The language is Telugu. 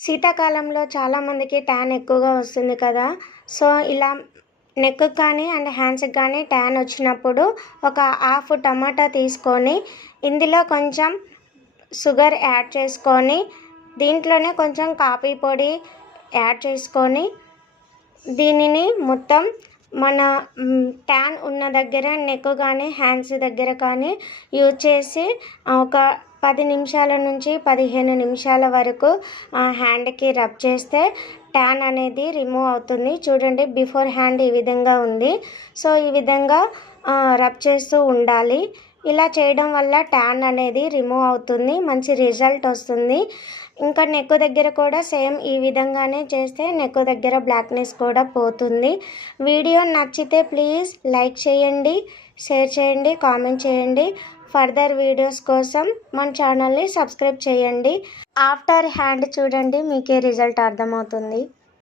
శీతాకాలంలో చాలామందికి ట్యాన్ ఎక్కువగా వస్తుంది కదా! సో, ఇలా నెక్‌కి కానీ అండ్ హ్యాండ్స్‌కి కానీ ట్యాన్ వచ్చినప్పుడు ఒక హాఫ్ టమాటా తీసుకొని, ఇందులో కొంచెం షుగర్ యాడ్ చేసుకొని, దీంట్లోనే కొంచెం కాఫీ పొడి యాడ్ చేసుకొని, దీనిని మొత్తం మన ట్యాన్ ఉన్న దగ్గర నెక్ కానీ, హ్యాండ్స్ దగ్గర కానీ యూజ్ చేసి ఒక 10 నిమిషాల నుంచి 15 నిమిషాల వరకు హ్యాండ్‌కి రబ్ చేస్తే ట్యాన్ అనేది రిమూవ్ అవుతుంది. చూడండి, బిఫోర్ హ్యాండ్ ఈ విధంగా ఉంది. సో, ఈ విధంగా రబ్ చేస్తూ ఉండాలి. ఇలా చేయడం వల్ల ట్యాన్ అనేది రిమూవ్ అవుతుంది. మంచి రిజల్ట్ వస్తుంది. ఇంకా నెక్ దగ్గర కూడా సేమ్ ఈ విధంగానే చేస్తే నెక్ దగ్గర బ్లాక్‌నెస్ కూడా పోతుంది. వీడియో నచ్చితే ప్లీజ్ లైక్ చేయండి, షేర్ చేయండి, కామెంట్ చేయండి. ఫర్దర్ వీడియోస్ కోసం మన ఛానల్ని సబ్స్క్రైబ్ చేయండి. ఆఫ్టర్ హ్యాండ్ చూడండి, మీకే రిజల్ట్ అర్థమవుతుంది.